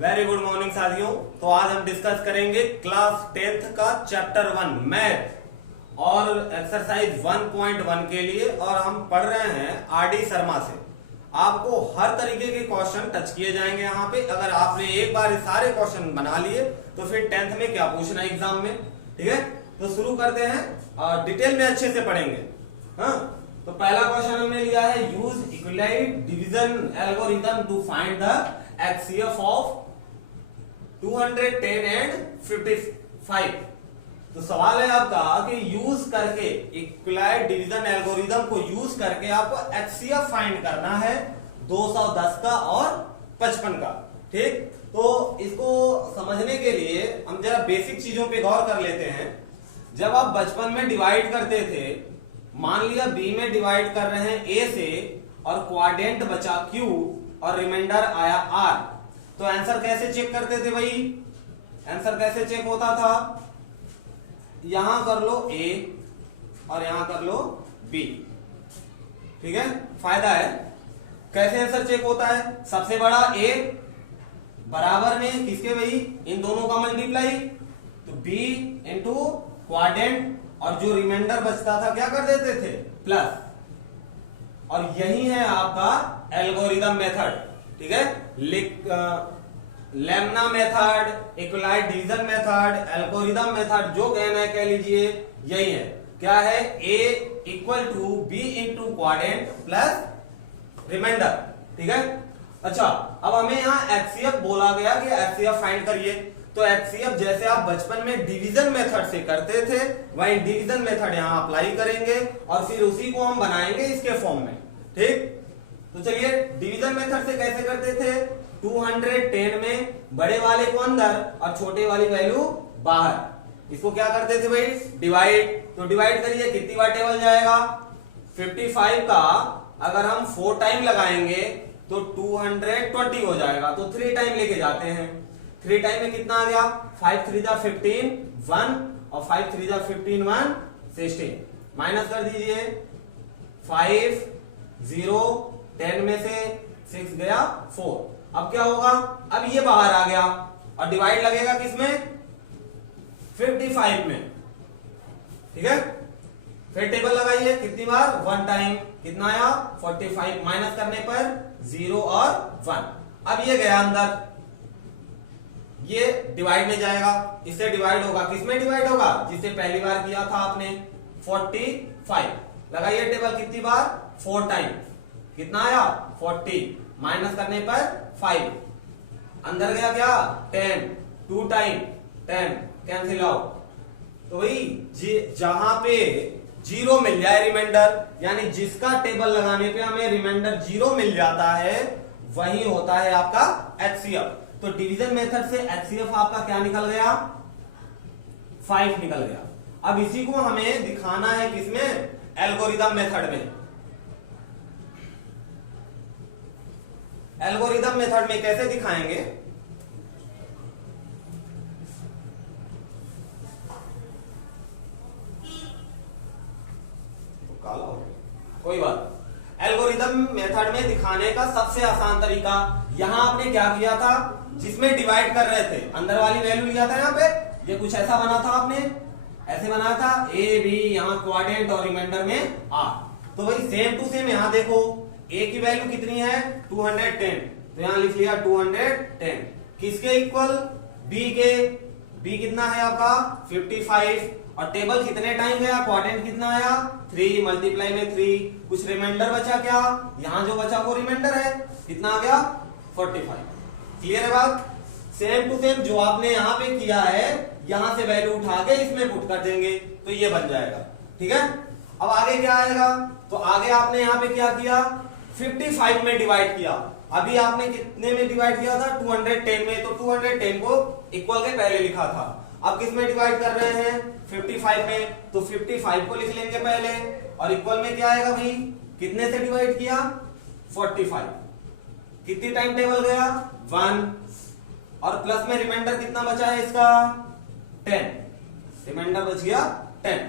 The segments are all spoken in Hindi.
वेरी गुड मॉर्निंग साथियों। तो आज हम डिस्कस करेंगे क्लास 10th का चैप्टर 1 मैथ और एक्सरसाइज 1.1 के लिए, और हम पढ़ रहे हैं आरडी शर्मा से। आपको हर तरीके के क्वेश्चन टच किए जाएंगे यहाँ पे। अगर आपने एक बार सारे क्वेश्चन बना लिए तो फिर 10th में क्या पूछना है एग्जाम में। ठीक है, तो शुरू करते हैं और डिटेल में अच्छे से पढ़ेंगे। हाँ, तो पहला क्वेश्चन हमने लिया है, use Euclid division algorithm to find the HCF of 210 and 55। तो सवाल है आपका कि यूज करके इक्विलाइट डिवीजन एल्गोरिथम को यूज करके आपको एचसीएफ फाइंड करना है 210 का और 55 का। ठीक, तो इसको समझने के लिए हम जरा बेसिक चीजों पे गौर कर लेते हैं। जब आप बचपन में डिवाइड करते थे, मान लिया बी में डिवाइड कर रहे हैं ए से और क्वाड्रेंट बचा क्यू और रिमाइंडर आया आर, तो आंसर कैसे चेक करते थे भाई? आंसर कैसे चेक होता था? यहां कर लो ए और यहां कर लो बी। ठीक है, फायदा है। कैसे आंसर चेक होता है? सबसे बड़ा ए बराबर में किसके भाई? इन दोनों का मल्टीप्लाई, तो बी इंटू क्वाड्रेंट, और जो रिमाइंडर बचता था क्या कर देते थे? प्लस। और यही है आपका एल्गोरिथम मेथड। ठीक है, lemma method, Euclid division method, algorithm method, जो कहना है कह लीजिए, यही है। क्या है? A equal to B into quadrant plus remainder. ठीक है, अच्छा, अब हमें यहाँ एचसीएफ बोला गया कि एचसीएफ फाइंड करिए। तो एचसीएफ जैसे आप बचपन में डिवीजन मेथड से करते थे, वही डिवीजन मेथड यहाँ अप्लाई करेंगे और फिर उसी को हम बनाएंगे इसके फॉर्म में। ठीक, तो चलिए डिवीजन मेथड से कैसे करते थे? 210 में बड़े वाले को अंदर और छोटे वाली वैल्यू बाहर। इसको क्या करते थे भाई? डिवाइड। तो डिवाइड करिए, कितनी बार टेबल जाएगा? 55 का अगर हम 4 टाइम लगाएंगे तो 220 हो जाएगा, तो 3 टाइम लेके जाते हैं। 3 टाइम में कितना आ गया? 5 3 जा 15 1 और 5 3 जा 15 1 16। माइनस कर दीजिए, 5 0 10 में से 6 गया 4। अब क्या होगा? अब ये बाहर आ गया और डिवाइड लगेगा किसमें? 55 में। ठीक है, फिर टेबल लगाइए, कितनी बार? 1 टाइम। कितना आया? 45। माइनस करने पर 0 और 1। अब ये गया अंदर, ये डिवाइड में जाएगा, इससे डिवाइड होगा। किसमें डिवाइड होगा? जिससे पहली बार किया था आपने, 45। लगाइए टेबल, कितनी बार? 4 टाइम। कितना आया? 40। माइनस करने पर 5। अंदर गया क्या? 10। 2 टाइम 10 कैंसिल आउट। तो भाई जहां पे 0 मिल जाए रिमाइंडर, यानी जिसका टेबल लगाने पे हमें रिमाइंडर 0 मिल जाता है, वही होता है आपका एचसीएफ। तो डिवीजन मेथड से एचसीएफ आपका क्या निकल गया? 5 निकल गया। अब इसी को हमें दिखाना है किसमें? एल्गोरिथम मेथड में। एल्गोरिथम मेथड में कैसे दिखाएंगे? काला हो गया, कोई बात। एल्गोरिथम मेथड में दिखाने का सबसे आसान तरीका, यहां आपने क्या किया था? जिसमें डिवाइड कर रहे थे, अंदर वाली वैल्यू लिया था। यहाँ पे ये कुछ ऐसा बना था, आपने ऐसे बनाया था, ए बी, यहाँ क्वाड्रेंट और रिमाइंडर में आर। तो भाई सेम टू सेम यहाँ देखो, ए की वैल्यू कितनी है? 210, तो यहां लिख लिया 210। किसके इक्वल? बी के। बी कितना है आपका? 55। और टेबल कितने टाइम गया? क्वाड्रेंट कितना आया? 3 मल्टीप्लाई में 3। कुछ रिमाइंडर बचा क्या? यहां जो बचा वो रिमाइंडर है। कितना आ गया? 45। क्लियर है बात? सेम टू सेम जो आपने यहां पे किया है, यहां से वैल्यू उठा के इसमें पुट कर देंगे, तो ये बन जाएगा। ठीक है, अब आगे क्या आएगा? तो आगे आपने यहां पे क्या किया? 55 में डिवाइड किया। अभी आपने कितने में डिवाइड किया था? 210 में। तो 210 को इक्वल के पहले लिखा था। अब किस में डिवाइड कर रहे हैं? 55 में। तो 55 को लिख लेंगे पहले, और इक्वल में क्या आएगा भाई? कितने से डिवाइड किया? 45। कितनी टाइम टेबल गया? 1। और प्लस में रिमाइंडर कितना बचा है इसका? 10। रिमाइंडर बच गया 10।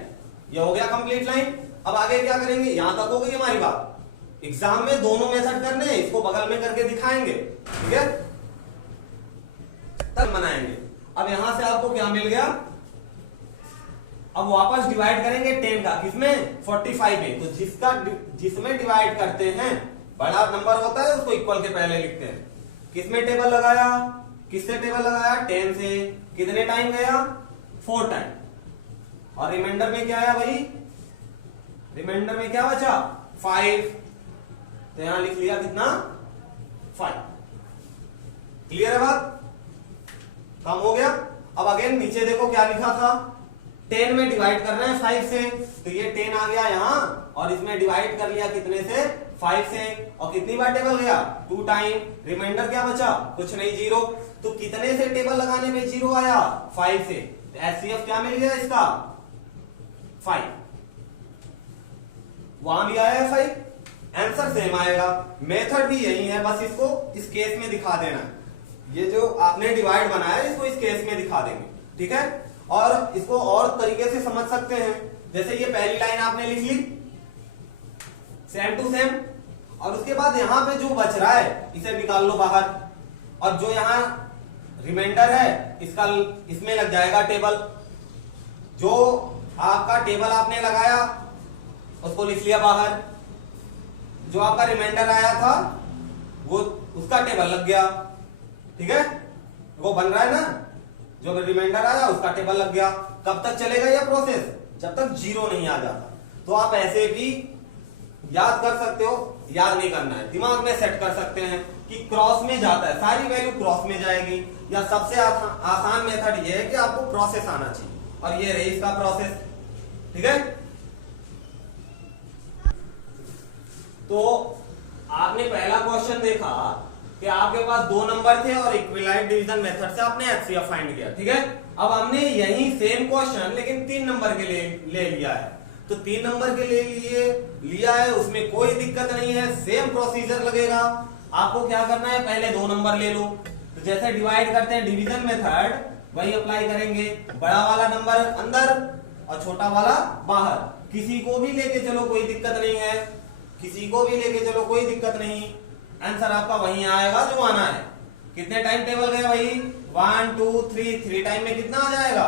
ये हो गया कंप्लीट लाइन। अब आगे क्या करेंगे? यहां तक हो गई हमारी बात। एग्जाम में दोनों मेथड करने हैं, इसको बगल में करके दिखाएंगे। ठीक है, इक्वेशन बनाएंगे। अब यहां से आपको क्या मिल गया, अब वापस डिवाइड करेंगे 10 का, किसमें 45 में। तो जिसमें डिवाइड करते हैं बड़ा नंबर होता है उसको इक्वल के पहले लिखते हैं। किसमें टेबल लगाया, किससे टेबल लगाया, 10 से। कितने टाइम गया, 4 टाइम। और रिमाइंडर में क्या आया भाई, रिमाइंडर में क्या बचा, 5। तो यहां लिख लिया कितना, 5। क्लियर है बात, काम हो गया। अब अगेन नीचे देखो क्या लिखा था, 10 में डिवाइड करना है 5 से, तो ये 10 आ गया यहां, और इसमें डिवाइड कर लिया कितने से, 5 से। और कितनी बार टेबल गया, 2 टाइम। रिमाइंडर क्या बचा, कुछ नहीं, 0। तो कितने से टेबल लगाने में 0 आया, 5 से। तो एचसीएफ क्या मिल गया इसका, 5। वहां भी आया है 5, आंसर सेम आएगा। मेथड भी यही है, बस इसको इस केस में दिखा देना। ये जो आपने डिवाइड बनाया है इसको इस केस में दिखा देंगे, ठीक है। और इसको और तरीके से समझ सकते हैं, जैसे ये पहली लाइन आपने लिख ली सेम टू सेम, और उसके बाद यहां पे जो बच रहा है इसे निकाल लो बाहर, और जो यहां रिमाइंडर है इसका इसमें लग जाएगा टेबल। जो आपका टेबल आपने लगाया उसको लिख लिया बाहर, जो आपका रिमाइंडर आया था वो उसका टेबल लग गया, ठीक है। वो बन रहा है ना, जो रिमाइंडर आया उसका टेबल लग गया। कब तक चलेगा यह प्रोसेस, जब तक 0 नहीं आ जाता। तो आप ऐसे भी याद कर सकते हो, याद नहीं करना है, दिमाग में सेट कर सकते हैं कि क्रॉस में जाता है, सारी वैल्यू क्रॉस में जाएगी। या सबसे आसान मेथड ये है कि आपको प्रोसेस आना चाहिए, और ये रही इसका प्रोसेस, ठीक है। तो आपने पहला क्वेश्चन देखा कि आपके पास 2 नंबर थे और इक्विलाइट डिवीजन मेथड से आपने एचसीएफ फाइंड किया, ठीक है। अब हमने यही सेम क्वेश्चन लेकिन 3 नंबर के लिए ले लिया है। तो 3 नंबर के लिए लिया है, उसमें कोई दिक्कत नहीं है, सेम प्रोसीजर लगेगा। आपको क्या करना है, पहले 2 नंबर ले लो। तो जैसे डिवाइड करते हैं डिवीजन मेथड, वही अप्लाई करेंगे। बड़ा वाला नंबर अंदर और छोटा वाला बाहर। किसी को भी लेके चलो कोई दिक्कत नहीं है, किसी को भी लेके चलो कोई दिक्कत नहीं, आंसर आपका वही आएगा जो आना है। कितने टाइम टेबल गए भाई, 1 2 3, 3 टाइम में कितना आ जाएगा,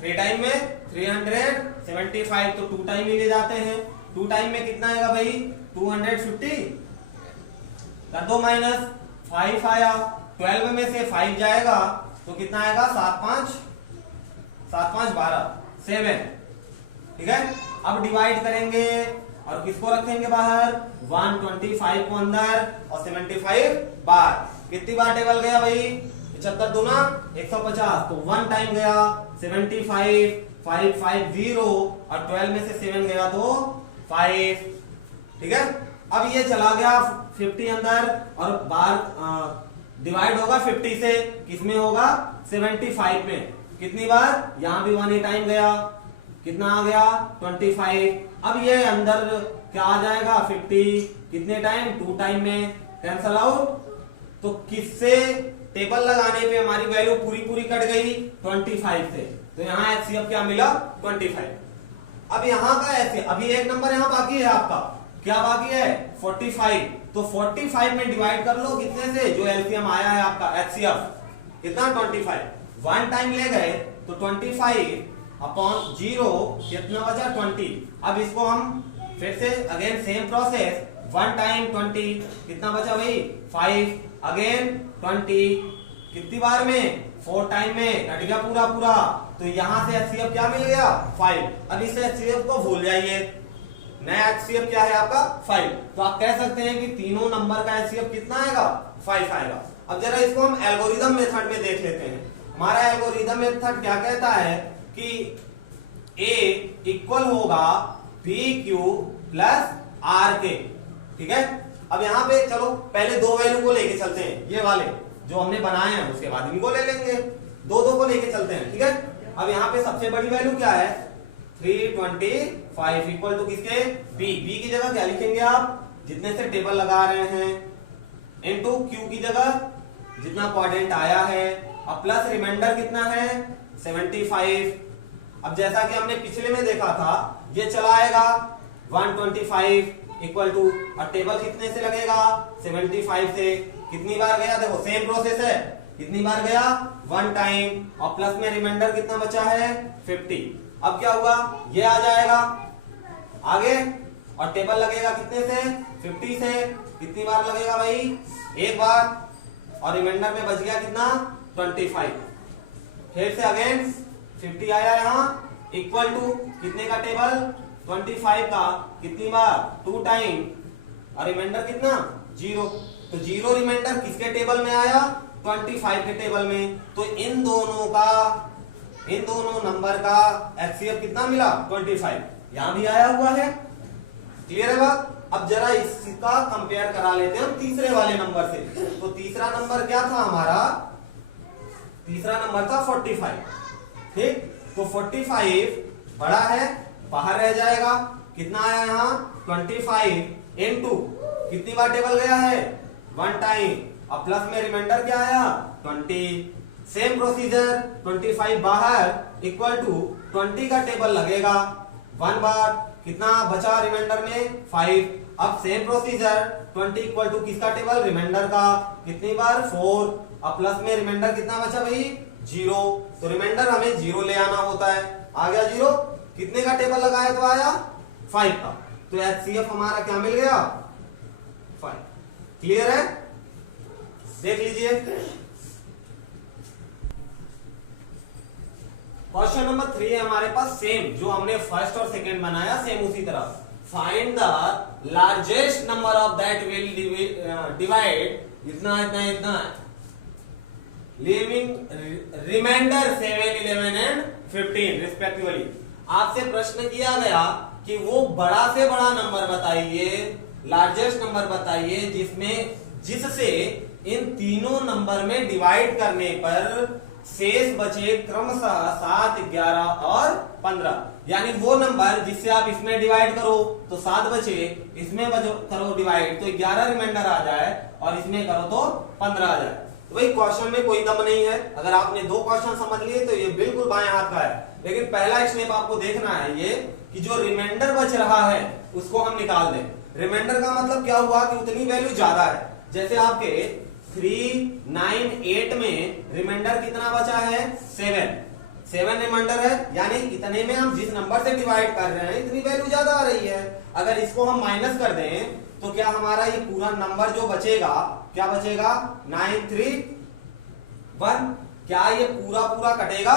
3 टाइम में 375। तो 2 टाइम ही ले जाते हैं, 2 टाइम में कितना आएगा भाई, 250। कर दो माइनस, 5 आया, 12 में से 5 जाएगा तो कितना आएगा, 7 5 12, 7, ठीक है। अब डिवाइड करेंगे और किसको रखेंगे बाहर, 125 को अंदर और 75 बाहर। कितनी बार टेबल गया भाई, 75 दूना 150, तो 1 टाइम गया, 75, 5 5 0, और 12 में से 7 गया तो 5, ठीक है। अब ये चला गया 50 अंदर, और बाहर डिवाइड होगा 50 से, किसमें होगा, 75 में। कितनी बार, यहां भी 1 टाइम गया, कितना आ गया, 25। अब ये अंदर क्या आ जाएगा, 50, कितने टाइम, 2 टाइम में, कैंसल आउट। तो किससे टेबल लगाने पे हमारी वैल्यू पूरी पूरी कट गई, 25 से। तो यहाँ एचसीएफ क्या मिला, 25। अब यहाँ का ऐसे अभी एक नंबर यहाँ बाकी है आपका, क्या बाकी है, 45। तो 45 में डिवाइड कर लो कितने से, जो एलसीएम आया है आपका एचसीएफ, कितना, 25। 1 टाइम ले गए तो 25 अपॉन 0, कितना बचा, 20। अब इसको हम फिर से अगेन सेम प्रोसेस, 1 टाइम 20, कितना बचा भाई, 5, अगेन 20, कितनी बार में, 4 टाइम में, कट गया पूरा पूरा। तो यहां से एचसीएफ क्या मिल गया, 5। अब इस एचसीएफ को भूल जाइए, नया एचसीएफ क्या है आपका, 5। तो आप कह सकते हैं कि तीनों नंबर का एचसीएफ कितना आएगा, 5 आएगा। अब जरा इसको हम एल्गोरिदम मेथड में देख लेते हैं। हमारा एल्गोरिदम मेथड क्या कहता है कि A इक्वल होगा PQ प्लस RK, ठीक है। अब यहाँ पे चलो पहले 2 वैल्यू को लेके चलते हैं, ये वाले जो हमने बनाए हैं, उसके बाद इनको ले लेंगे, 2 को लेके चलते हैं, ठीक है। अब यहाँ पे सबसे बड़ी वैल्यू क्या है, 325 इक्वल टू किसके, B की जगह क्या लिखेंगे आप, जितने से टेबल लगा रहे हैं, इनटू Q की जगह जितना क्वाड्रेंट आया है, अब प्लस रिमाइंडर कितना है, 75। अब जैसा कि हमने पिछले में देखा था, ये चलाएगा 125 इक्वल टू, और टेबल कितने से लगेगा, 75 से। कितनी बार गया, देखो सेम प्रोसेस है, कितनी बार गया 1 टाइम, और प्लस में रिमाइंडर कितना बचा है 50। अब क्या हुआ, ये आ जाएगा आगे, और टेबल लगेगा कितने से 50 से, कितनी बार लगेगा भाई एक बार, और रिमाइंडर में बच गया कितना 25। फिर से अगेन 50 आया यहाँ, इक्वल टू कितने का टेबल 25 का, कितनी बार 2 टाइम, और रिमाइंडर कितना 0। तो 0 रिमाइंडर किसके टेबल में आया 25 के टेबल में। तो इन दोनों नंबर का एचसीएफ कितना मिला 25, यहां भी आया हुआ है। क्लियर है बात। अब जरा इसका कंपेयर करा लेते हैं हम तीसरे वाले नंबर से। तो तीसरा नंबर क्या था हमारा, तीसरा नंबर था 45, ठीक। तो 45 बड़ा है, बाहर रह जाएगा, कितना आया यहाँ 25 इनटू कितनी बार टेबल गया है 1 टाइम, और प्लस में रिमाइंडर क्या आया 20। सेम प्रोसीजर 25 बाहर इक्वल टू 20 का टेबल लगेगा 1 बार, कितना बचा रिमाइंडर में 5। अब सेम प्रोसीजर 20 इक्वल टू किसका टेबल रिमाइंडर का, कितनी बार 4, और प्लस में रिमाइंडर कितना बचा भाई 0। तो रिमाइंडर हमें 0 ले आना होता है, आ गया 0, कितने का टेबल लगाया तो आया 5 का। तो एचसीएफ हमारा क्या मिल गया 5। क्लियर है, देख लीजिए। क्वेश्चन नंबर 3 है हमारे पास, सेम जो हमने फर्स्ट और सेकंड बनाया सेम उसी तरह। Find the largest number of that will divide इतना इतना इतना लिविंग रिमाइंडर 7, 11 एंड 15 रिस्पेक्टिवली। आपसे प्रश्न किया गया कि वो बड़ा से बड़ा नंबर बताइए, लार्जेस्ट नंबर बताइए जिससे इन तीनों नंबर में डिवाइड करने पर शेष बचे क्रमशः 7, 11 और 15। यानी वो नंबर जिससे आप इसमें डिवाइड करो तो 7 बचे, इसमें करो डिवाइड तो 11 रिमाइंडर आ जाए, और इसमें करो तो 15 आ जाए। तो भाई क्वेश्चन में कोई दम नहीं है। अगर आपने 2 क्वेश्चन समझ लिए तो ये बिल्कुल बाएं हाथ का है, लेकिन पहला स्टेप आपको देखना है ये कि जो रिमाइंडर बच रहा है उसको हम निकाल दें। रिमाइंडर का मतलब क्या हुआ कि उतनी वैल्यू ज्यादा है। जैसे आपके 3, 9, 8 में रिमाइंडर कितना बचा है 7 रिमाइंडर है, यानी इतने में हम जिस नंबर से डिवाइड कर रहे हैं इतनी वैल्यू ज्यादा आ रही है। अगर इसको हम माइनस कर दें तो क्या हमारा ये पूरा नंबर जो बचेगा क्या बचेगा 931। क्या ये पूरा कटेगा,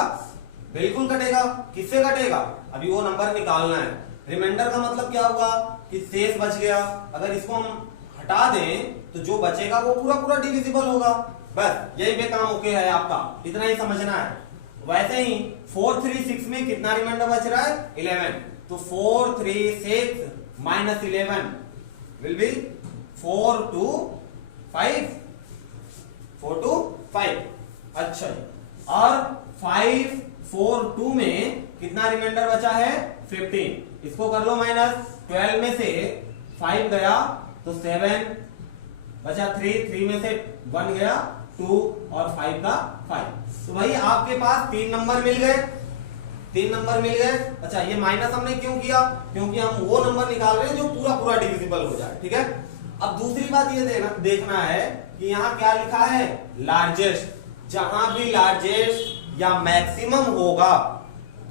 बिल्कुल कटेगा। किससे कटेगा, अभी वो नंबर निकालना है। रिमाइंडर का मतलब क्या हुआ कि शेष बच गया, अगर इसको हम हटा दें तो जो बचेगा वो पूरा डिविजिबल होगा। बस यही पे काम ओके है आपका, इतना ही समझना है। वैसे ही 4, 3, 6 में कितना रिमाइंडर बच रहा है 11। तो 4, 3, 6 minus 11 will be 4 to 5, 4 to 5। अच्छा, और 5, 4, 2 में कितना रिमाइंडर बचा है 15। इसको कर लो माइनस, 12 में से 5 गया तो 7 बचा, 3 में से 1 गया 2, और 5 का 5। तो भाई आपके पास 3 नंबर मिल गए, 3 नंबर मिल गए। अच्छा, ये माइनस हमने क्यों किया, क्योंकि हम वो नंबर निकाल रहे हैं जो पूरा डिविजिबल हो जाए। ठीक है, अब दूसरी बात ये देखना है कि यहाँ क्या लिखा है लार्जेस्ट। जहां भी लार्जेस्ट या मैक्सिमम होगा,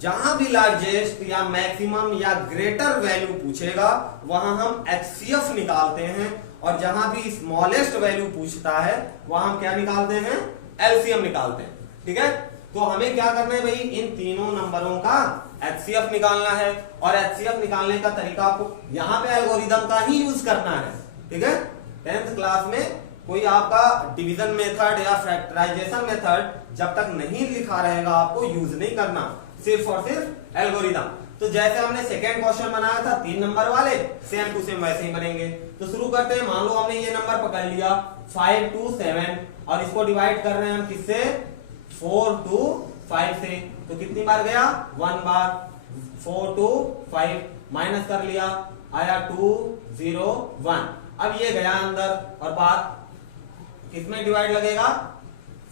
जहां भी लार्जेस्ट या मैक्सिमम या ग्रेटर वैल्यू पूछेगा वहां हम एचसीएफ निकालते हैं, और जहां भी स्मॉलेस्ट वैल्यू पूछता है वहां हम क्या निकालते हैं एलसीएम निकालते हैं। ठीक है, तो हमें क्या करना है भाई, इन तीनों नंबरों का एचसीएफ निकालना है, और एचसीएफ निकालने का तरीका आपको यहाँ पे एल्गोरिदम का ही यूज करना है। ठीक है, 10th क्लास में कोई आपका डिवीजन मेथड या फैक्टराइजेशन मेथड जब तक नहीं लिखा रहेगा आपको यूज नहीं करना, सिर्फ और सिर्फ एल्गोरिदम। तो जैसे हमने सेकेंड क्वेश्चन बनाया था 3 नंबर वाले, सेम टू सेम वैसे ही बनेंगे। तो शुरू करते हैं। मान लो हमने ये नंबर पकड़ लिया 5 to 7, और इसको डिवाइड कर रहे हैं हम किससे 4 to 5 से। तो कितनी बार गया 1 बार, 4 to 5 माइनस कर लिया, आया 2, 0, 1। अब ये गया अंदर, और बात किसमें डिवाइड लगेगा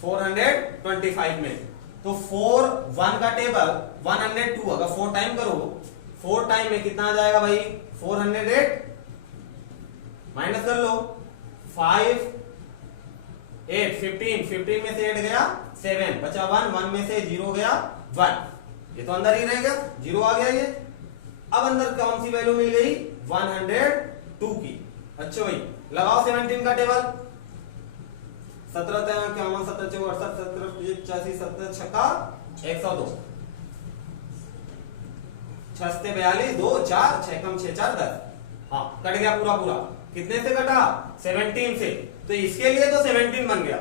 425 में। तो 4, 1 का टेबल 102, अगर 4 टाइम करो 4 टाइम में कितना आ जाएगा भाई 408, माइनस कर लो 5, 8, 15 में से 8 गया 7, बचा 1 में से 0 गया 1, ये तो अंदर ही रह गया, 0 आ गया ये। अब अंदर कौन सी वैल्यू मिल गई? 102 की। अच्छा भाई लगाओ 17 का टेबल। 17 51 17 68 17 85 17 छक्का 102, 6 से 42 2 4 6 कम 6 4 10। हाँ कट गया पूरा पूरा। कितने से कटा? 17 से। तो इसके लिए तो 17 बन गया,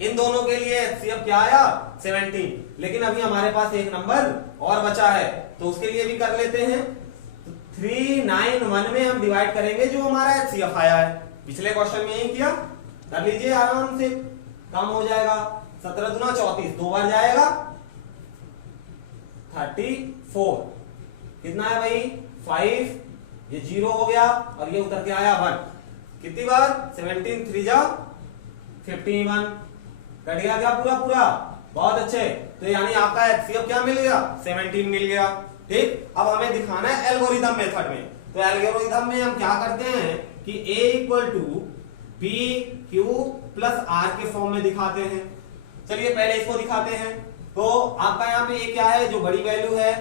इन दोनों के लिए HCF क्या आया? 17। लेकिन अभी हमारे पास एक नंबर और बचा है तो उसके लिए भी कर लेते हैं। 391 में हम डिवाइड करेंगे जो हमारा HCF आया है। पिछले क्वेश्चन में यही किया, कर लीजिए आराम से, काम हो जाएगा। 17 दूना 34, 2 बार जाएगा 34। कितना है भाई? 5, ये 0 हो गया और ये उतर के आया 1। कितनी बार? 17 3 जा 51, कट गया क्या पूरा पूरा? बहुत अच्छे। तो यानी आपका HCF क्या मिल गया? 17 मिल गया। ठीक, अब हमें दिखाना है एल्गोरिथम मेथड में। तो एल्गोरिथम में हम क्या करते हैं कि A equal to b q plus r के फॉर्म में दिखाते हैं। चलिए पहले इसको दिखाते हैं। तो आपका यहाँ पे ये क्या है? जो बड़ी वैल्यू है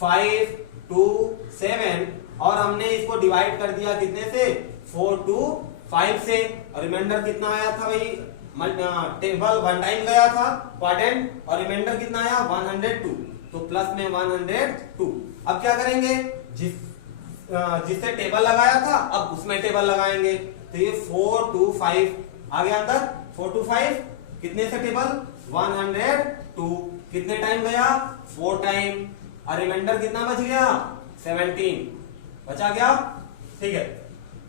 5 2 7 और हमने इसको डिवाइड कर दिया कितने से? 4 2 5 से। और रिमाइंडर कितना आया था भाई? टेबल 1 टाइम गया था क्वाड्रेंट, और रिमाइंडर कितना आया? 102। तो प्लस में 102। अब क्या करेंगे? जिससे टेबल लगाया था अब उसमें टेबल लगाएंगे। तो ये 4 2 5 आ गया अंदर। 4 2 5 कितने से टेबल? 102। कितने टाइम गया? 4 टाइम। और रिमाइंडर कितना बच गया? 17 बचा गया। ठीक है,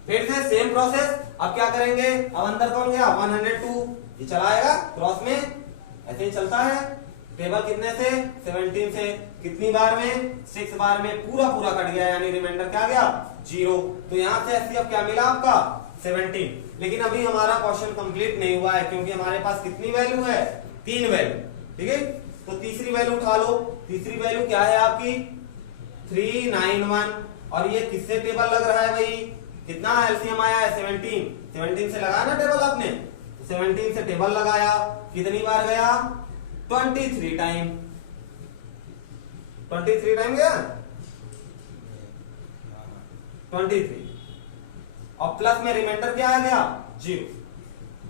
फिर से सेम प्रोसेस। अब क्या करेंगे? अब अंदर कौन गया? 102। ये चलाएगा क्रॉस में, ऐसे ही चलता है। टेबल कितने से? 17 से। कितनी बार में? 6 बार में। पूरा पूरा कट गया, यानी रिमाइंडर क्या गया? 0। तो यहां से HCF क्या मिला आपका? 17। लेकिन अभी हमारा क्वेश्चन कंप्लीट नहीं हुआ है, क्योंकि हमारे पास कितनी वैल्यू है? 3 वैल्यू। ठीक है, तो तीसरी वैल्यू उठा लो। तीसरी वैल्यू क्या है आपकी? 391। और ये किससे टेबल लग रहा है भाई? कितना एलसीएम आया है? 17। 17 से लगाया ना टेबल आपने, तो 17 से टेबल लगाया। कितनी बार गया? 23 टाइम। 23 टाइम गया 23। और प्लस में रिमाइंडर क्या आ गया? 0।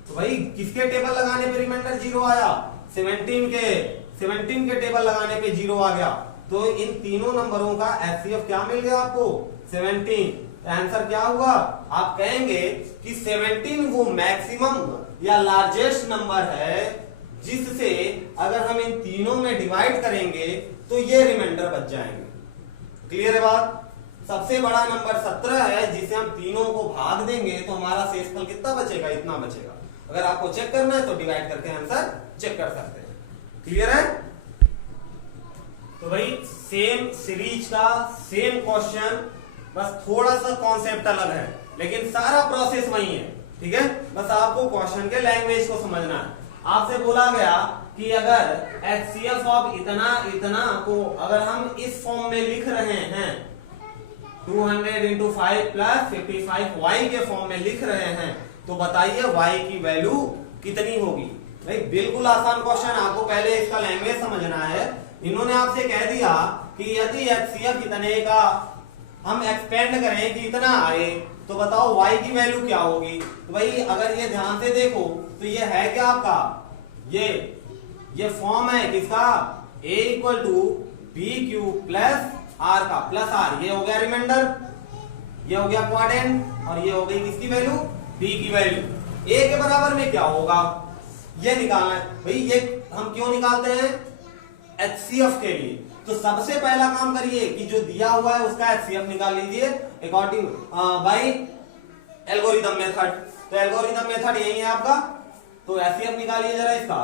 तो भाई किसके टेबल लगाने पे रिमाइंडर 0 आया? 17 के टेबल लगाने पे 0 आ गया। तो इन तीनों नंबरों का HCF क्या मिल गया आपको? 17। आंसर क्या हुआ? आप कहेंगे कि 17 वो मैक्सिमम या लार्जेस्ट नंबर है जिससे अगर हम इन तीनों में डिवाइड करेंगे तो ये रिमाइंडर बच जाएंगे। क्लियर है बात? सबसे बड़ा नंबर 17 है, जिसे हम तीनों को भाग देंगे तो हमारा शेषफल कितना बचेगा? इतना बचेगा। अगर आपको चेक करना है तो डिवाइड करके आंसर चेक कर सकते हैं। क्लियर है? तो भाई सेम सीरीज का सेम क्वेश्चन, बस थोड़ा सा कॉन्सेप्ट अलग है, लेकिन सारा प्रोसेस वही है। ठीक है, बस आपको क्वेश्चन के लैंग्वेज को समझना है। आपसे बोला गया कि अगर HCF ऑफ इतना इतना को अगर हम इस फॉर्म में लिख रहे हैं, 200 इंटू 5 प्लस 55 y के फॉर्म में लिख रहे हैं, तो बताइए y की वैल्यू कितनी होगी? भाई बिल्कुल आसान क्वेश्चन, आपको पहले इसका लैंग्वेज समझना है। इन्होंने आपसे कह दिया कि यदि HCF इतने का हम एक्सपेंड करें कि इतना आए, तो बताओ y की वैल्यू क्या होगी? तो भाई अगर ये ध्यान से देखो तो ये है क्या आपका? ये फॉर्म है किसका? A equal to b q plus r का, प्लस आर। ये हो गया रिमाइंडर, ये हो गया क्वाड्रेंट, और ये हो गई किसकी वैल्यू? b की वैल्यू। a के बराबर में क्या होगा? ये निकालना है भाई। ये हम क्यों निकालते हैं? HCF के लिए। तो सबसे पहला काम करिए कि जो दिया हुआ है उसका HCF निकाल लीजिए अकॉर्डिंग बाय एल्गोरिथम मेथड। तो एल्गोरिथम मेथड यही है आपका। तो HCF निकालिए जरा इसका।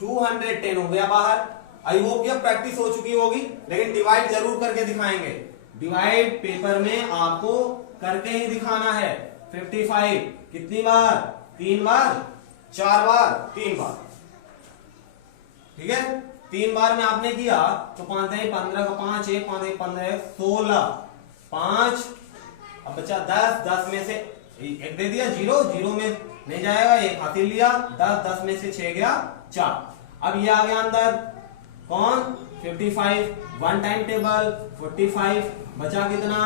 210 हो गया बाहर। आई होप ये प्रैक्टिस हो चुकी होगी, लेकिन डिवाइड जरूर करके दिखाएंगे। डिवाइड पेपर में आपको करके ही दिखाना है। 55 कितनी बार? 3 बार, 4 बार, 3 बार। ठीक है, 3 बार में आपने किया तो 5 15 का 5 1 5 1 15 16 5। अब बचा 10 में से एक दे दिया 0 में नहीं जाएगा, एक हासिल लिया, 10, 10 में से 6 गया 4। अब ये आ गया अंदर कौन 55, वन टाइम टेबल 45, बचा कितना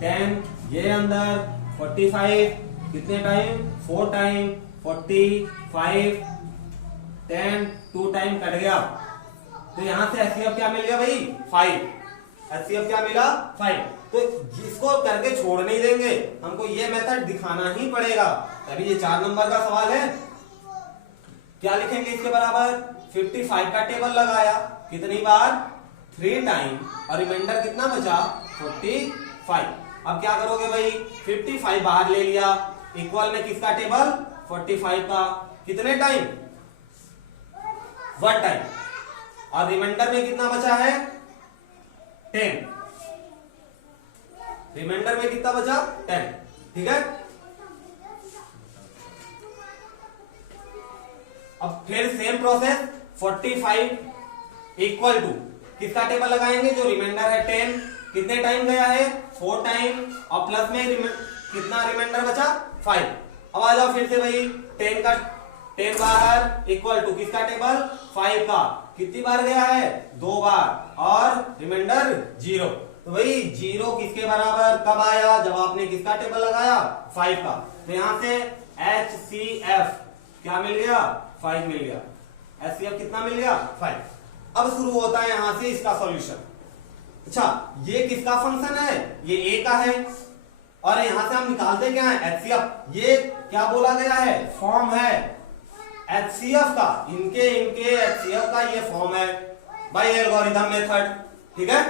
10, ये अंदर 45 कितने टाइम 4 टाइम 45 10 2 टाइम कट गया, तो यहां से एचसीएफ क्या मिल गया भाई 5, एचसीएफ क्या मिला 5। तो इसको करके छोड़ नहीं देंगे, हमको ये मेथड दिखाना ही पड़ेगा। अभी ये 4 नंबर का सवाल है, क्या लिखेंगे इसके बराबर 55 का टेबल लगाया कितनी बार 3 टाइम और रिमाइंडर कितना बचा 45। अब क्या करोगे भाई 55 बाहर ले लिया, इक्वल में किसका टेबल 45 का कितने टाइम 1 टाइम, और रिमाइंडर में कितना बचा है 10, रिमाइंडर में कितना बचा 10, ठीक है। अब फिर सेम प्रोसेस 45 इक्वल टू किसका टेबल लगाएंगे जो रिमाइंडर है 10, कितने टाइम गया है 4 टाइम, और प्लस में कितना रिमाइंडर बचा 5। अब आ जाओ फिर से भाई 10 का 10 बाहर इक्वल टू किसका टेबल 5 का, कितनी बार गया है 2 बार, और रिमाइंडर 0। तो भाई 0 किसके बराबर कब आया जब आपने किसका टेबल लगाया 5 का, तो यहां से HCF क्या मिल गया 5 मिल गया, HCF कितना मिल गया 5। अब शुरू होता है यहां से इसका सॉल्यूशन। अच्छा ये किसका फंक्शन है, ये A का है, और यहां से हम निकालते क्या है HCF, ये क्या बोला गया है फॉर्म है HCF का, इनके HCF का ये फॉर्म है बाय एल्गोरिथम मेथड, ठीक है।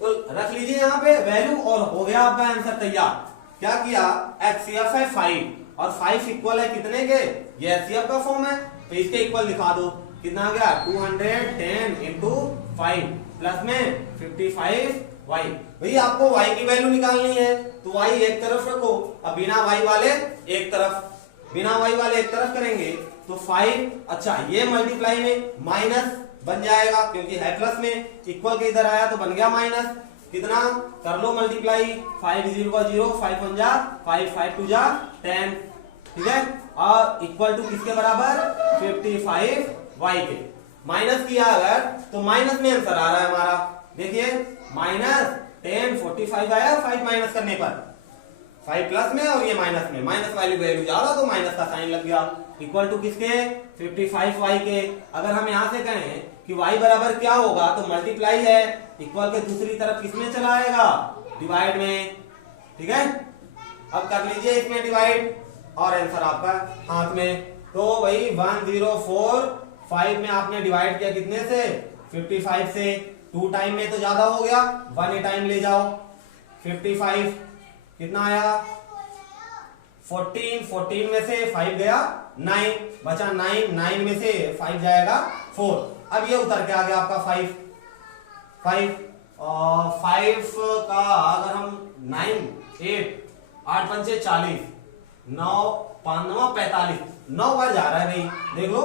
तो रख लीजिए यहाँ पे वैल्यू और हो गया आपका आंसर तैयार। क्या किया HCF है 5 और 5 इक्वल है कितने के, ये HCF का फॉर्म है, तो इसके इक्वल लिखा दो, कितना आ गया 210 इंटू 5 प्लस में 55y। भाई आपको y की वैल्यू निकालनी है तो y एक तरफ रखो, अब बिना y वाले एक तरफ, बिना y वाले एक तरफ करेंगे तो 5, अच्छा ये मल्टीप्लाई में माइनस बन जाएगा क्योंकि है प्लस में, इक्वल के इधर आया तो बन गया माइनस, कितना कर लो मल्टीप्लाई, 5 0 का 0, 5 1 जा 5, 5 2 जा 10, ठीक है, और इक्वल टू किसके बराबर 55y के। माइनस किया अगर तो माइनस में आंसर आ रहा है हमारा, देखिए माइनस 10 45 आया 5 माइनस करने पर, 5 प्लस में और ये माइनस में, माइनस वाली वैल्यू ज्यादा तो माइनस का साइन लग गया, इक्वल टू किसके 55y के। अगर हम यहां से कहें कि y बराबर क्या होगा तो मल्टीप्लाई है, इक्वल के दूसरी तरफ किसमें चला आएगा डिवाइड में, ठीक है। अब कर लीजिए इसमें डिवाइड और आंसर आपका हाथ में, तो भाई 1045 में आपने डिवाइड किया कितने से 55 से, 2 टाइम में तो ज्यादा हो गया 1 टाइम ले जाओ, 55 कितना आया 14, 14 में से 5 गया 9, बचा 9, 9 में से 5 जाएगा 4। अब ये उतर के आ गया आपका 5 का अगर हम 9 8 8 पंचे 40, 9 5 9 45, 9 बार जा रहा है भाई, देख लो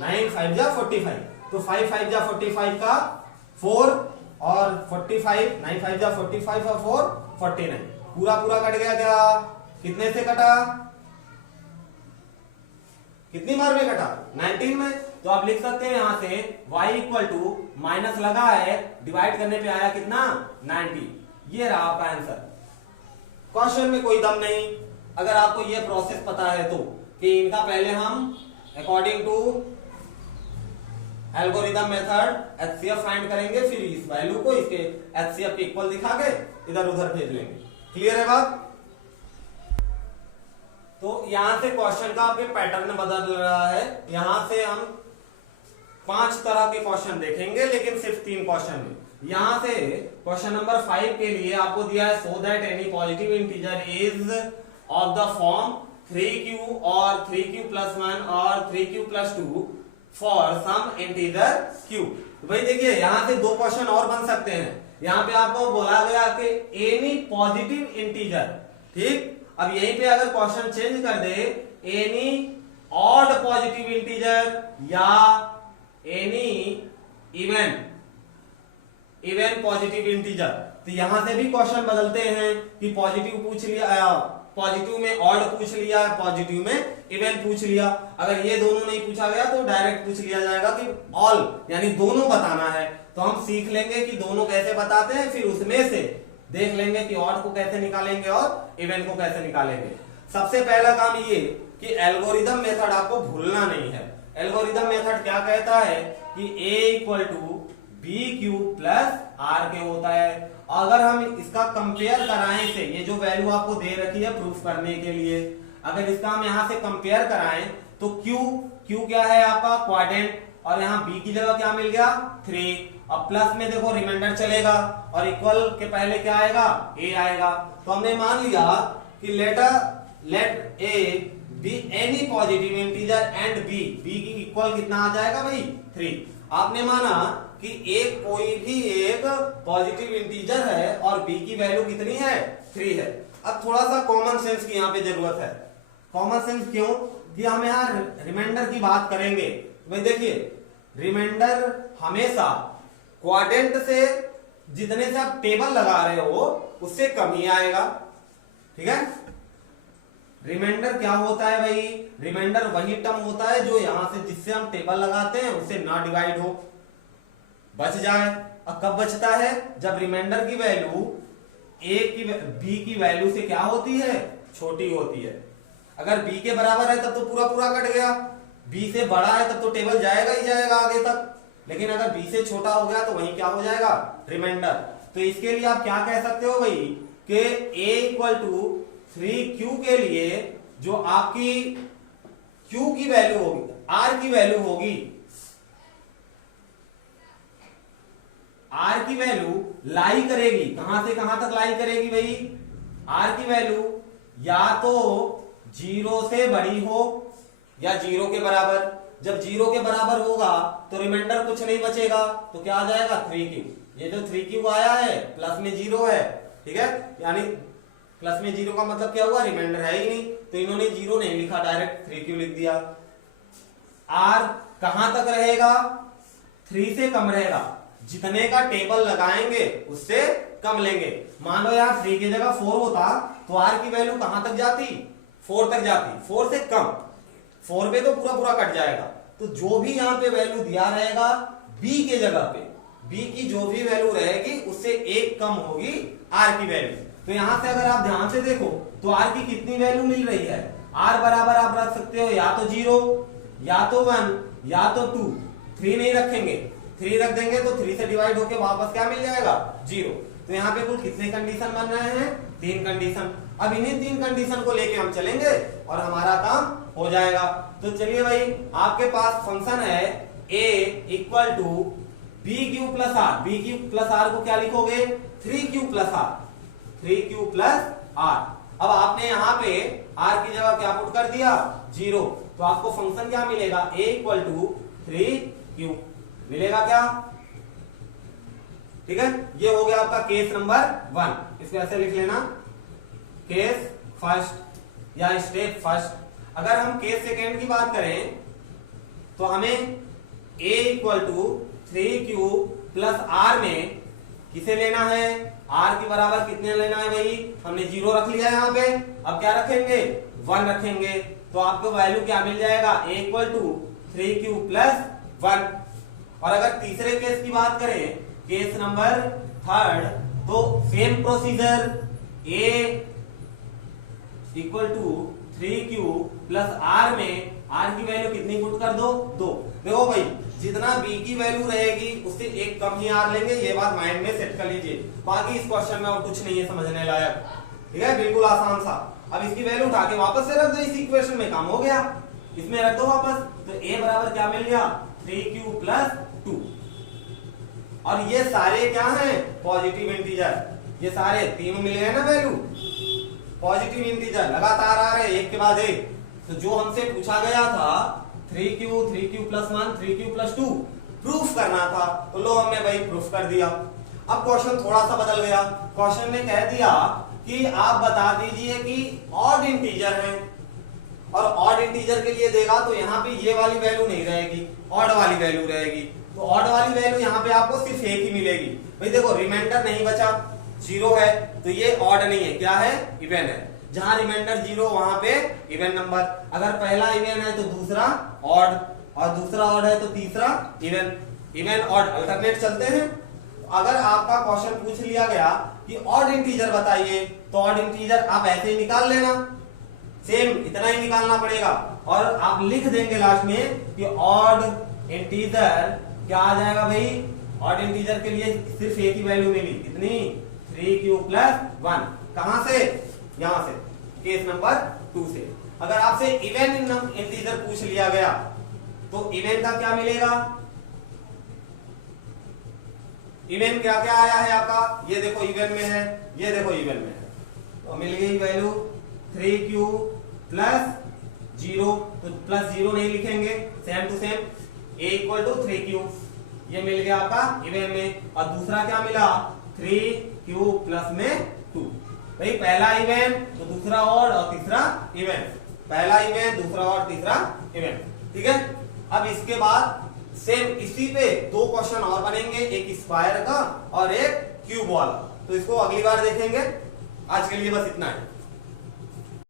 9 5 जा 45, तो 5 5 जा 45 का 4 और 45, 9 5 जा 45 और 4 49, पूरा पूरा कट गया क्या, कितने से कटा, कितनी बार में कटा 19 में। तो आप लिख सकते हैं यहां से y इक्वल टू माइनस लगा है, डिवाइड करने पे आया कितना 90, ये रहा आपका आंसर। क्वेश्चन में कोई दम नहीं, अगर आपको ये प्रोसेस पता है तो, कि इनका पहले हम according to algorithm method HCF find करेंगे, फिर इस वैल्यू को इसके HCF के इक्वल दिखा के इधर उधर भेज लेंगे। क्लियर है बात। तो यहां से क्वेश्चन का आपके पैटर्न बदल रहा है, यहां से हम 5 तरह के क्वेश्चन देखेंगे लेकिन सिर्फ 3 क्वेश्चन में। यहां से क्वेश्चन नंबर 5 के लिए आपको दिया है so that any positive integer is of the form 3q और 3q प्लस 1 और 3q plus 2 for some integer q। भाई देखिए यहां से 2 क्वेश्चन और बन सकते हैं, यहां पे आपको बोला गया कि एनी पॉजिटिव इंटीजर, ठीक। अब यहीं पे अगर क्वेश्चन चेंज कर दे एनी ऑड पॉजिटिव इंटीजर या एनी इवन पॉजिटिव इंटीजर, तो यहां से भी क्वेश्चन बदलते हैं कि पॉजिटिव पूछ लिया पॉजिटिव में ऑड पूछ लिया, पॉजिटिव में इवन पूछ लिया। अगर ये दोनों नहीं पूछा गया तो डायरेक्ट पूछ लिया जाएगा कि ऑल यानी दोनों बताना है। तो हम सीख लेंगे कि दोनों कैसे बताते हैं, फिर उसमें से देख लेंगे कि ऑड को कैसे निकालेंगे और इवन को कैसे निकालेंगे। सबसे पहला काम ये कि एल्गोरिदम मेथड आपको भूलना नहीं है। एल्गोरिदम मेथड क्या कहता है कि a equal to b q plus r के होता है। अगर हम इसका कंपेयर कराएं से, ये जो वैल्यू आपको दे रखी है प्रूफ करने के लिए, अगर इसका हम यहां से कंपेयर कराएं तो क्यू क्या है आपका क्वाड्रेंट, और यहाँ b की जगह क्या मिल गया 3। अब प्लस में देखो रिमाइंडर चलेगा और इक्वल के पहले क्या आएगा a आएगा। तो हमने मान लिया कि let a be any positive integer and b की इक्वल कितना आ जाएगा भाई 3। आपने माना कि एक कोई भी एक पॉजिटिव इंटीजर है और b की वैल्यू कितनी है 3 है। अब थोड़ा सा कॉमन सेंस की यहाँ पे जरूरत है। कॉमन सेंस क्यों कि हम यहाँ रिमाइंडर की बात करेंगे। भाई देखिए रिमाइंडर हमेशा क्वाड्रेंट से जितने से आप टेबल लगा रहे हो उससे कम ही आएगा, ठीक है। रिमाइंडर क्या होता है भाई, रिमाइंडर वही टर्म होता है जो यहां से जिससे हम टेबल लगाते हैं उससे ना डिवाइड हो, बच जाए। अब कब बचता है, जब रिमाइंडर की वैल्यू बी की वैल्यू से क्या होती है छोटी होती है। अगर b के बराबर है तब तो पूरा पूरा कट गया, b से बड़ा है तब तो टेबल जाएगा ही जाएगा आगे तक, लेकिन अगर b से छोटा हो गया तो वही क्या हो जाएगा रिमाइंडर। तो इसके लिए आप क्या कह सकते हो भाई कि a इक्वल टू 3q के लिए जो आपकी q की वैल्यू होगी, r की वैल्यू होगी, r की वैल्यू लाई करेगी कहां से कहां तक लाई करेगी भाई, r की वैल्यू या तो 0 से बड़ी हो या 0 के बराबर। जब 0 के बराबर होगा तो रिमाइंडर कुछ नहीं बचेगा, तो क्या आ जाएगा 3q। ये जो 3q आया है प्लस में 0 है, ठीक है, यानी प्लस में 0 का मतलब क्या हुआ रिमाइंडर है ही नहीं, तो इन्होंने 0 नहीं लिखा डायरेक्ट 3q लिख दिया। r कहां तक रहेगा 3 से कम रहेगा, जितने का टेबल लगाएंगे उससे कम लेंगे। मान लो यार 3 की जगह 4 होता तो r की वैल्यू कहां तक जाती 4 तक जाती, 4 से कम, 4 पे तो पूरा पूरा कट जाएगा। तो जो भी यहाँ पे वैल्यू दिया रहेगा b के जगह पे, b की जो भी वैल्यू रहेगी उससे एक कम होगी r की वैल्यू। तो यहां से अगर आप ध्यान से देखो तो r की कितनी वैल्यू मिल रही है, r बराबर आप रख सकते हो या तो 0 या तो 1 या तो 2, 3 नहीं रखेंगे, 3 रख देंगे तो 3 से डिवाइड होके वापस क्या मिल जाएगा 0। तो यहाँ पे कुल कितने कंडीशन बन रहे हैं 3 कंडीशन। अब इन्हीं 3 कंडीशन को लेके हम चलेंगे और हमारा काम हो जाएगा। तो चलिए भाई आपके पास फंक्शन है a equal to b q plus r, b q plus r को क्या लिखोगे 3q plus are, 3q plus are. अब आपने यहाँ पे r की जगह क्या पुट कर दिया 0, तो आपको फंक्शन क्या मिलेगा a इक्वल टू 3q मिलेगा क्या, ठीक है। ये हो गया आपका केस नंबर 1, इसको ऐसे लिख लेना केस फर्स्ट या स्टेप फर्स्ट। अगर हम केस सेकेंड की बात करें तो हमें a equal to 3q plus r में किसे लेना है, r के बराबर कितने लेना है भाई, हमने 0 रख लिया यहाँ पे, अब क्या रखेंगे 1 रखेंगे, तो आपको वैल्यू क्या मिल जाएगा a equal to 3q plus 1। और अगर तीसरे केस की बात करें केस नंबर 3, तो same procedure a equal to 3q plus r में r की वैल्यू कितनी पुट कर दो 2। देखो भाई जितना b की वैल्यू रहेगी उससे एक कम ही r लेंगे, ये बात माइंड में सेट कर लीजिए। बाकी इस क्वेश्चन में और कुछ नहीं है समझने लायक, ठीक है, बिल्कुल आसान सा। अब इसकी वैल्यू उठा के वापस से रख दो, इस इक्वेशन में काम हो गया, इसमें रख दो वापस, तो a बराबर क्या मिल गया 3q प्लस 2। और ये सारे क्या हैं पॉजिटिव इंटीजर, ये सारे तीनों मिल गए ना वैल्यू पॉजिटिव इंटीजर, लगातार आ रहे एक के बाद एक। तो जो हमसे पूछा गया था 3q plus 1 3q plus 2 proof करना था, तो लो हमने भाई प्रूफ कर दिया। अब क्वेश्चन थोड़ा सा बदल गया, क्वेश्चन ने कह दिया कि आप बता दीजिए कि ऑड इंटीजर है, और ऑड इंटीजर के लिए देगा तो यहाँ पे ये वाली वैल्यू नहीं रहेगी, ऑड वाली वैल्यू रहेगी। तो ऑड वाली वैल्यू यहाँ पे आपको सिर्फ एक ही मिलेगी। भाई देखो रिमाइंडर नहीं बचा, 0 है तो ये ऑड नहीं है, क्या है इवन है। जहां रिमाइंडर 0 वहां पे इवन नंबर। अगर पहला इवन है तो दूसरा ऑड, और दूसरा ऑड है तो तीसरा इवन। इवन ऑड अल्टरनेट चलते हैं। अगर आपका क्वेश्चन पूछ लिया गया कि ऑड इंटीजर बताइए, तो ऑड इंटीजर आप ऐसे ही निकाल लेना, सेम इतना ही निकालना पड़ेगा, और आप लिख देंगे लास्ट में कि ऑड इंटीजर क्या आ जाएगा भाई। ऑड इंटीजर के लिए सिर्फ एक ही वैल्यू मिली, कितनी, 3q + 1। कहां से, यहां से, केस नंबर 2 से। अगर आपसे इवन इंटीजर पूछ लिया गया तो इवन का क्या मिलेगा, इवन क्या क्या आया है आपका, ये देखो इवन में है, ये देखो इवन में है, तो मिल गई वैल्यू 3q + 0, तो +0 नहीं लिखेंगे, same to same, a = 3q, ये मिल गया आपका इवन में। और दूसरा क्या मिला, 3q + 2। भाई पहला इवन तो दूसरा ऑड और तीसरा इवन, पहला इवन दूसरा ऑड तीसरा इवन, ठीक है। अब इसके बाद सेम इसी पे 2 क्वेश्चन और बनेंगे, एक स्क्वायर का और एक क्यूब वाला, तो इसको अगली बार देखेंगे। आज के लिए बस इतना है।